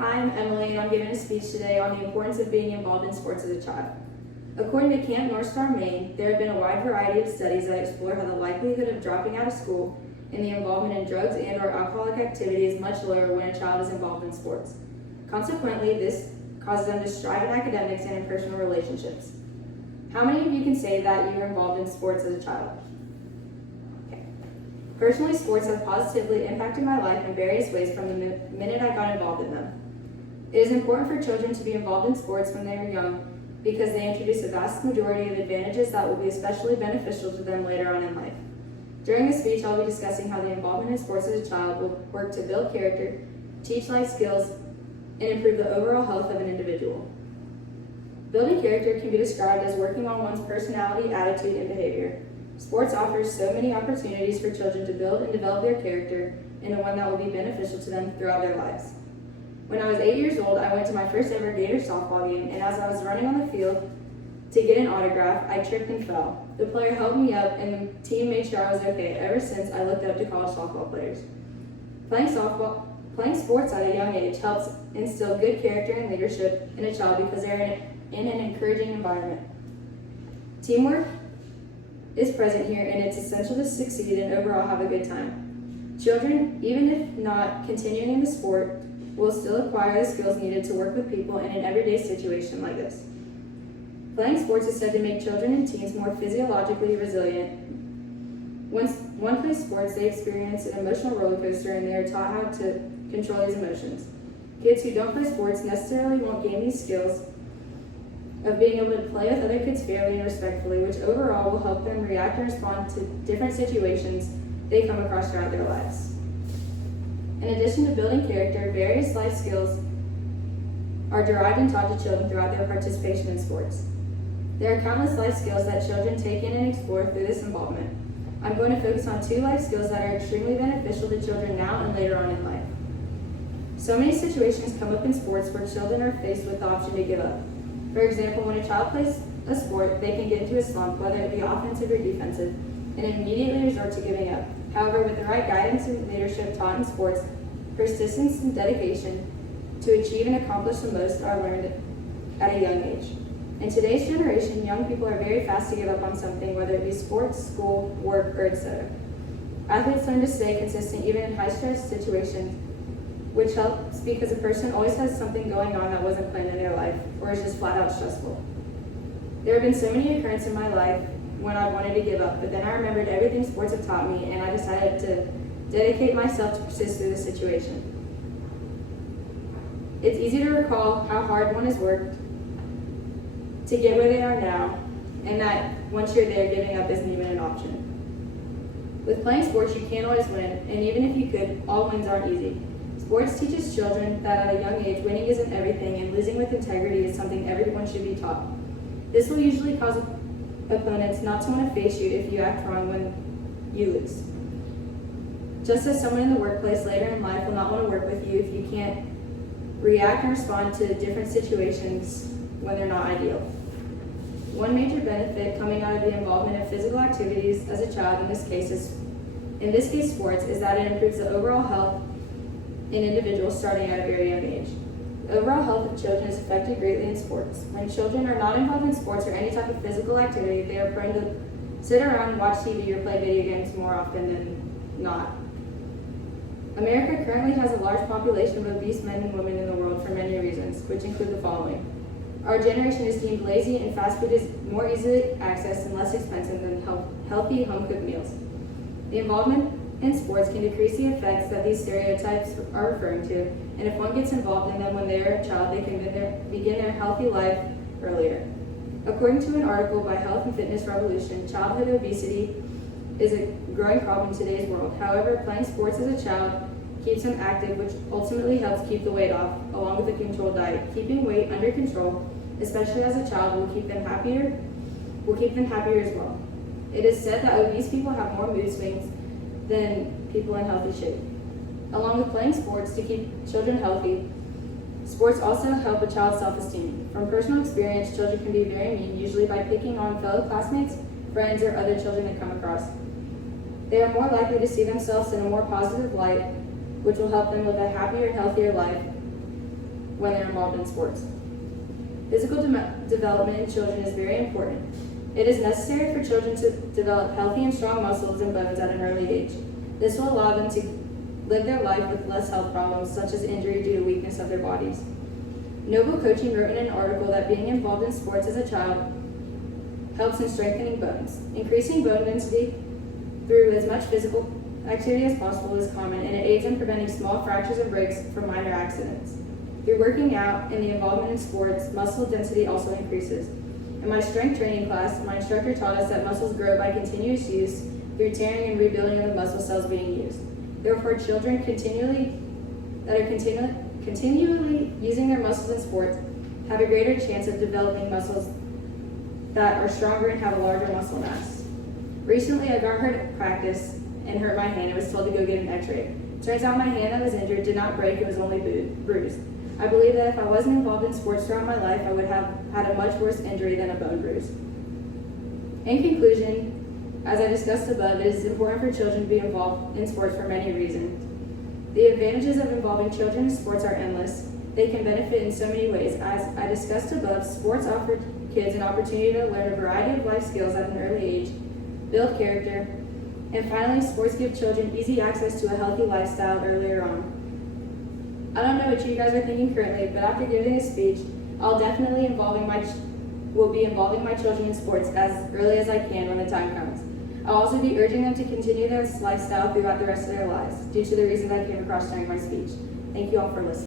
Hi, I'm Emily, and I'm giving a speech today on the importance of being involved in sports as a child. According to Camp North Star, Maine, there have been a wide variety of studies that explore how the likelihood of dropping out of school and the involvement in drugs and/or alcoholic activity is much lower when a child is involved in sports. Consequently, this causes them to strive in academics and in personal relationships. How many of you can say that you were involved in sports as a child? Okay. Personally, sports have positively impacted my life in various ways from the minute I got involved in them. It is important for children to be involved in sports when they are young because they introduce a vast majority of advantages that will be especially beneficial to them later on in life. During this speech, I'll be discussing how the involvement in sports as a child will work to build character, teach life skills, and improve the overall health of an individual. Building character can be described as working on one's personality, attitude, and behavior. Sports offers so many opportunities for children to build and develop their character into one that will be beneficial to them throughout their lives. When I was 8 years old, I went to my first ever Gator softball game, and as I was running on the field to get an autograph, I tripped and fell. The player held me up, and the team made sure I was okay. Ever since, I looked up to college softball players. Playing sports at a young age helps instill good character and leadership in a child because they're in an encouraging environment. Teamwork is present here, and it's essential to succeed and overall have a good time. Children, even if not continuing in the sport, will still acquire the skills needed to work with people in an everyday situation like this. Playing sports is said to make children and teens more physiologically resilient. Once one plays sports, they experience an emotional roller coaster and they are taught how to control these emotions. Kids who don't play sports necessarily won't gain these skills of being able to play with other kids fairly and respectfully, which overall will help them react and respond to different situations they come across throughout their lives. In addition to building character, various life skills are derived and taught to children throughout their participation in sports. There are countless life skills that children take in and explore through this involvement. I'm going to focus on 2 life skills that are extremely beneficial to children now and later on in life. So many situations come up in sports where children are faced with the option to give up. For example, when a child plays a sport, they can get into a slump, whether it be offensive or defensive, and immediately resort to giving up. However, with the right guidance and leadership taught in sports, persistence and dedication to achieve and accomplish the most are learned at a young age. In today's generation, young people are very fast to give up on something, whether it be sports, school, work, or etc. Athletes learn to stay consistent even in high-stress situations, which helps because a person always has something going on that wasn't planned in their life, or is just flat-out stressful. There have been so many occurrences in my life when I wanted to give up, but then I remembered everything sports have taught me, and I decided to dedicate myself to persist through the situation. It's easy to recall how hard one has worked to get where they are now, and that once you're there, giving up isn't even an option. With playing sports, you can't always win, and even if you could, all wins aren't easy. Sports teaches children that at a young age, winning isn't everything, and losing with integrity is something everyone should be taught. This will usually cause opponents not to want to face you if you act wrong when you lose. Just as someone in the workplace later in life will not want to work with you if you can't react and respond to different situations when they're not ideal. One major benefit coming out of the involvement of physical activities as a child, in this case sports, is that it improves the overall health in individuals starting at a very young age. The overall health of children is affected greatly in sports. When children are not involved in sports or any type of physical activity, they are prone to sit around and watch TV or play video games more often than not. America currently has a large population of obese men and women in the world for many reasons, which include the following. Our generation is deemed lazy, and fast food is more easily accessed and less expensive than healthy home-cooked meals. The involvement in sports can decrease the effects that these stereotypes are referring to, and if one gets involved in them when they are a child, they can begin their healthy life earlier. According to an article by Health and Fitness Revolution, childhood obesity is a growing problem in today's world. However, playing sports as a child keeps them active, which ultimately helps keep the weight off, along with a controlled diet. Keeping weight under control, especially as a child, will keep them happier as well. It is said that obese people have more mood swings than people in healthy shape. Along with playing sports to keep children healthy, sports also help a child's self-esteem. From personal experience, children can be very mean, usually by picking on fellow classmates, friends, or other children they come across. They are more likely to see themselves in a more positive light, which will help them live a happier, healthier life. when they're involved in sports. Physical development in children is very important. It is necessary for children to develop healthy and strong muscles and bones at an early age. This will allow them to live their life with less health problems, such as injury due to weakness of their bodies. Noble Coaching wrote in an article that being involved in sports as a child helps in strengthening bones. Increasing bone density through as much physical activity as possible is common, and it aids in preventing small fractures and breaks from minor accidents. Through working out and the involvement in sports, muscle density also increases. In my strength training class, my instructor taught us that muscles grow by continuous use through tearing and rebuilding of the muscle cells being used. Therefore, children continually using their muscles in sports have a greater chance of developing muscles that are stronger and have a larger muscle mass. Recently, I got hurt at practice and hurt my hand and was told to go get an x-ray. Turns out my hand that was injured did not break, it was only bruised. I believe that if I wasn't involved in sports throughout my life, I would have had a much worse injury than a bone bruise. In conclusion, as I discussed above, it is important for children to be involved in sports for many reasons. The advantages of involving children in sports are endless. They can benefit in so many ways. As I discussed above, sports offer kids an opportunity to learn a variety of life skills at an early age, build character, and finally, sports give children easy access to a healthy lifestyle earlier on. I don't know what you guys are thinking currently, but after giving this speech, I'll definitely will be involving my children in sports as early as I can when the time comes. I'll also be urging them to continue this lifestyle throughout the rest of their lives due to the reasons I came across during my speech. Thank you all for listening.